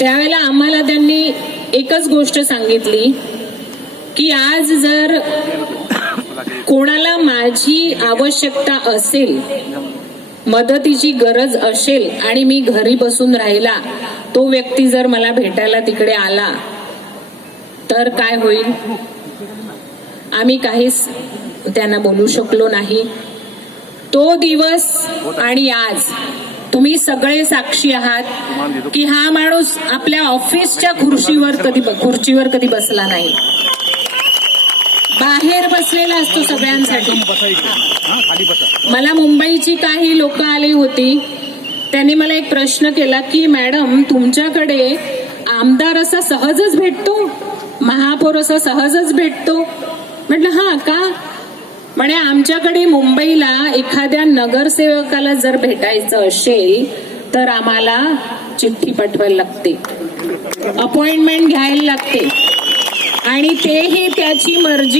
त्यावेळेला आम्हाला त्यांनी एकच गोष्ट सांगितली की आज जर कोणाला माझी आवश्यकता असेल, मदतीची गरज असेल आणि मी घरी बसून राहिला, तो व्यक्ती जर मला भेटायला तिकडे आला तर काय होईल. आम्ही काहीच त्यांना बोलू शकलो नाही. तो दिवस आणि आज तुम्ही सगळे साक्षी आहात की हा माणूस आपल्या ऑफिसच्या खुर्चीवर कधी बसला नाही, बाहेर बसलेला असतो सगळ्यांसाठी. मला मुंबईची काही लोक आली होती, त्यांनी मला एक प्रश्न केला की मॅडम तुमच्याकडे आमदार असा सहजच भेटतो, महापौर असा सहजच भेटतो. म्हटलं हा का. म्हणे आमच्याकडे मुंबईला एखाद्या नगरसेवकाला जर भेटायचं असेल तर आम्हाला चिठ्ठी पाठवायला लागते, अपॉइंटमेंट घ्यायला लागते आणि तेही त्याची मर्जी